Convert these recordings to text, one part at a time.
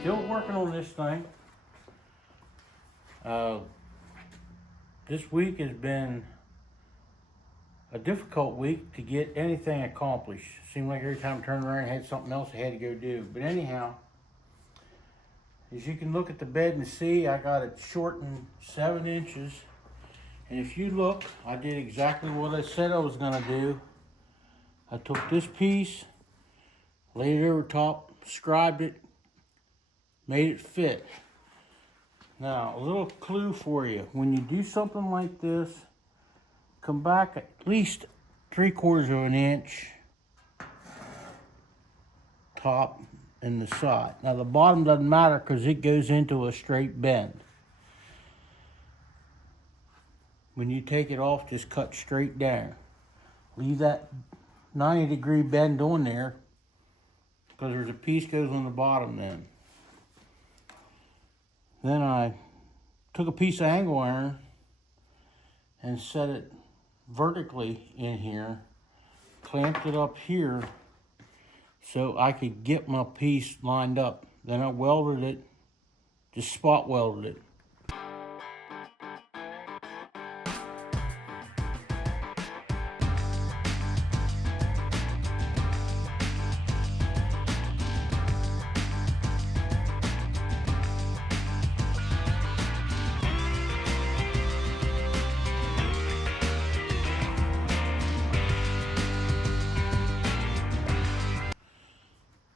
Still working on this thing. This week has been a difficult week to get anything accomplished. Seemed like every time I turned around I had something else I had to go do. But anyhow, as you can look at the bed and see, I got it shortened 7 inches. And if you look, I did exactly what I said I was gonna do. I took this piece, laid it over top, scribed it, made it fit. Now, a little clue for you. When you do something like this, come back at least 3/4 of an inch top and the side. Now, the bottom doesn't matter because it goes into a straight bend. When you take it off, just cut straight down. Leave that 90-degree bend on there because there's a piece goes on the bottom then. Then I took a piece of angle iron and set it vertically in here, clamped it up here so I could get my piece lined up. Then I welded it, just spot welded it.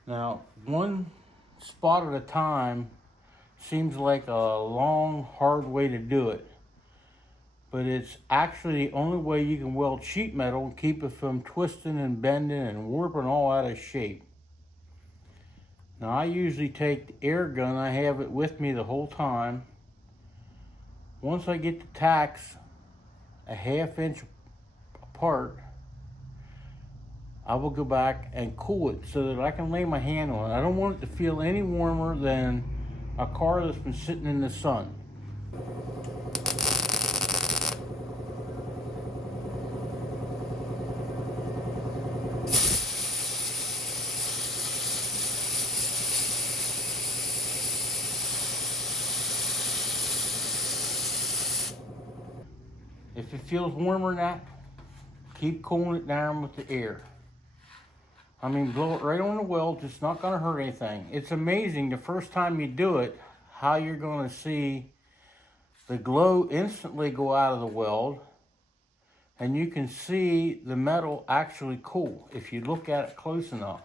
Now, one spot at a time seems like a long, hard way to do it, but it's actually the only way you can weld sheet metal and keep it from twisting and bending and warping all out of shape. Now, I usually take the air gun, I have it with me the whole time. Once I get the tacks a 1/2 inch apart, I will go back and cool it so that I can lay my hand on it. I don't want it to feel any warmer than a car that's been sitting in the sun. If it feels warmer than that, keep cooling it down with the air. I mean, blow it right on the weld, it's not gonna hurt anything. It's amazing the first time you do it, how you're gonna see the glow instantly go out of the weld, and you can see the metal actually cool if you look at it close enough.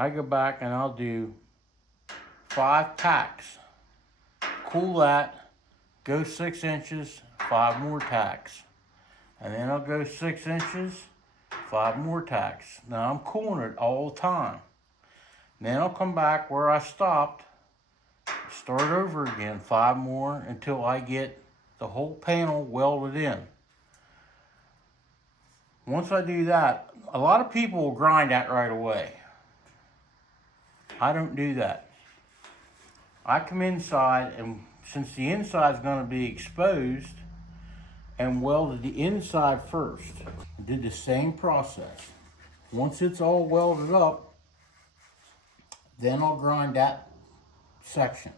I go back and I'll do 5 tacks. Cool that, go 6 inches, 5 more tacks. And then I'll go 6 inches, 5 more tacks. Now I'm cooling it all the time. Then I'll come back where I stopped, start over again, 5 more until I get the whole panel welded in. Once I do that, a lot of people will grind that right away. I don't do that. I come inside, and since the inside is going to be exposed, and welded the inside first. I did the same process. Once it's all welded up, then I'll grind that section.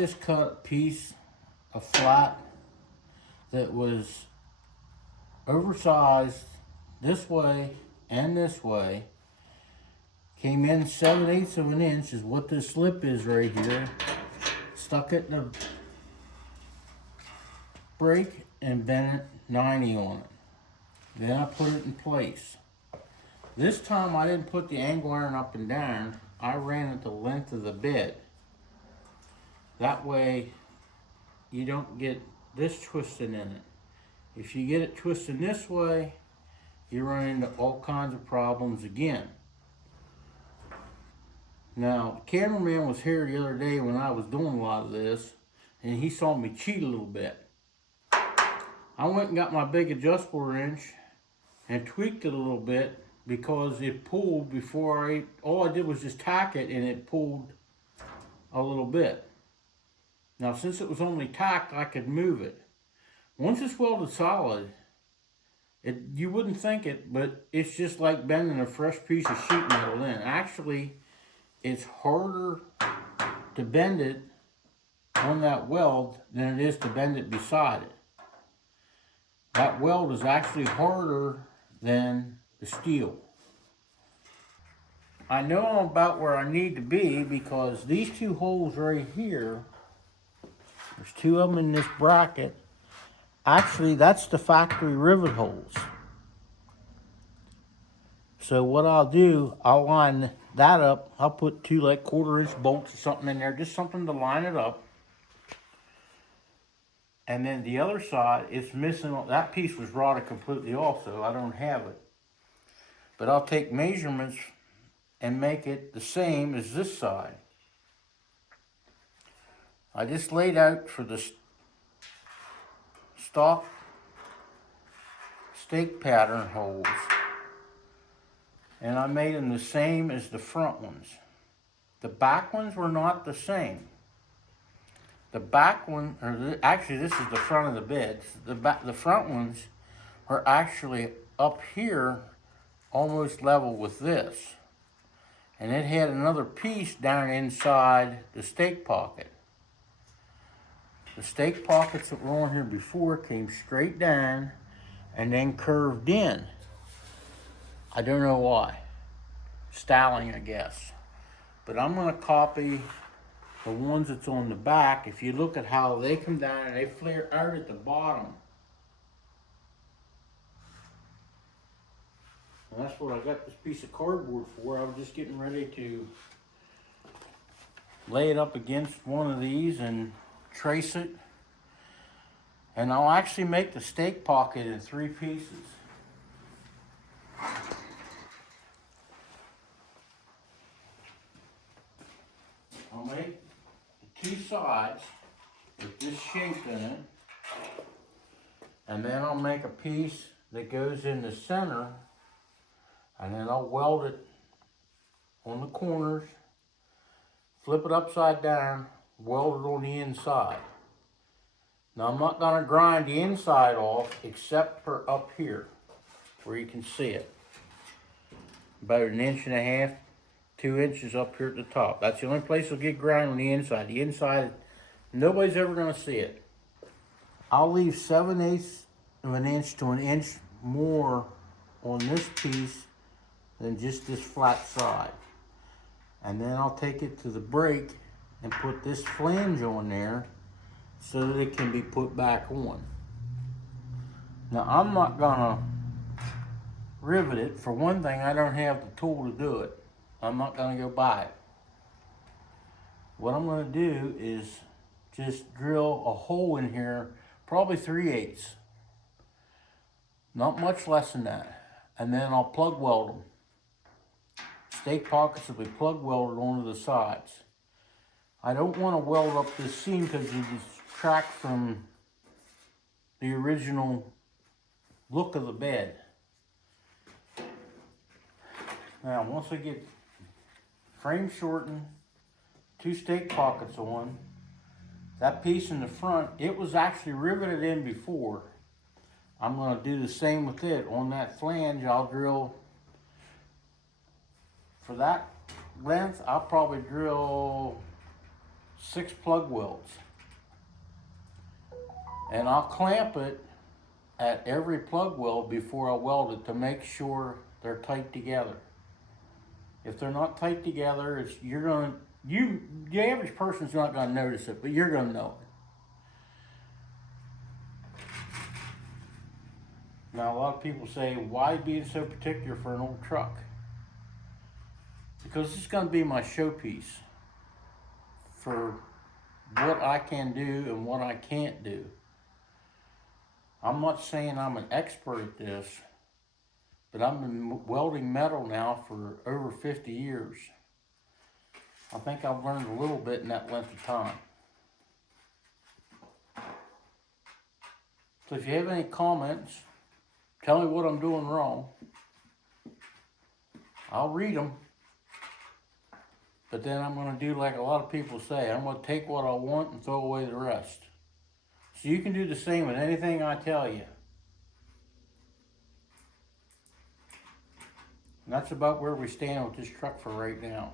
just cut a piece of flat that was oversized this way and this way. Came in 7/8 of an inch is what this lip is right here. Stuck it in the brake and bent it 90 on it. Then I put it in place. This time I didn't put the angle iron up and down. I ran it the length of the bed. That way you don't get this twisted in it. If you get it twisted this way, you run into all kinds of problems again. Now, the cameraman was here the other day when I was doing a lot of this, and he saw me cheat a little bit. I went and got my big adjustable wrench and tweaked it a little bit because it pulled before all I did was just tack it and it pulled a little bit. Now, since it was only tacked, I could move it. Once it's welded solid, you wouldn't think it, but it's just like bending a fresh piece of sheet metal in. Actually, it's harder to bend it on that weld than it is to bend it beside it. That weld is actually harder than the steel. I know I'm about where I need to be because these two holes right here, there's two of them in this bracket. Actually, that's the factory rivet holes. So what I'll do, I'll line that up. I'll put two like 1/4-inch bolts or something in there, just something to line it up. And then the other side, it's missing, that piece was rotted completely off, so I don't have it. But I'll take measurements and make it the same as this side. I just laid out for the stock stake pattern holes, and I made them the same as the front ones. The back ones were not the same. The back one, actually this is the front of the bed. The front ones are actually up here, almost level with this. And it had another piece down inside the stake pocket. The stake pockets that were on here before came straight down and then curved in. I don't know why. Styling, I guess. But I'm gonna copy the ones that's on the back. If you look at how they come down and they flare out at the bottom. And that's what I got this piece of cardboard for. I was just getting ready to lay it up against one of these and trace it. And I'll actually make the stake pocket in 3 pieces. I'll make the 2 sides with this shape in it. And then I'll make a piece that goes in the center. And then I'll weld it on the corners, flip it upside down, weld it on the inside. Now I'm not gonna grind the inside off except for up here, where you can see it. About 1.5 inches, 2 inches up here at the top. That's the only place it'll get ground on the inside. The inside, nobody's ever gonna see it. I'll leave 7/8 of an inch to 1 inch more on this piece than just this flat side. And then I'll take it to the brake and put this flange on there so that it can be put back on. Now I'm not gonna rivet it. For one thing, I don't have the tool to do it. I'm not gonna go buy it. What I'm gonna do is just drill a hole in here, probably 3/8. Not much less than that. And then I'll plug weld them. Stake pockets will be plug welded onto the sides. I don't want to weld up this seam because it distracts from the original look of the bed. Now, once I get frame shortened, 2 stake pockets on, that piece in the front, it was actually riveted in before. I'm going to do the same with it. On that flange, I'll drill, for that length, I'll probably drill 6 plug welds. And I'll clamp it at every plug weld before I weld it to make sure they're tight together. If they're not tight together, the average person's not gonna notice it, but you're gonna know it. Now, a lot of people say, why being so particular for an old truck? Because it's going to be my showpiece for what I can do and what I can't do. I'm not saying I'm an expert at this, but I've been welding metal now for over 50 years. I think I've learned a little bit in that length of time. So if you have any comments, tell me what I'm doing wrong. I'll read them. But then I'm going to do like a lot of people say. I'm going to take what I want and throw away the rest. So you can do the same with anything I tell you. And that's about where we stand with this truck for right now.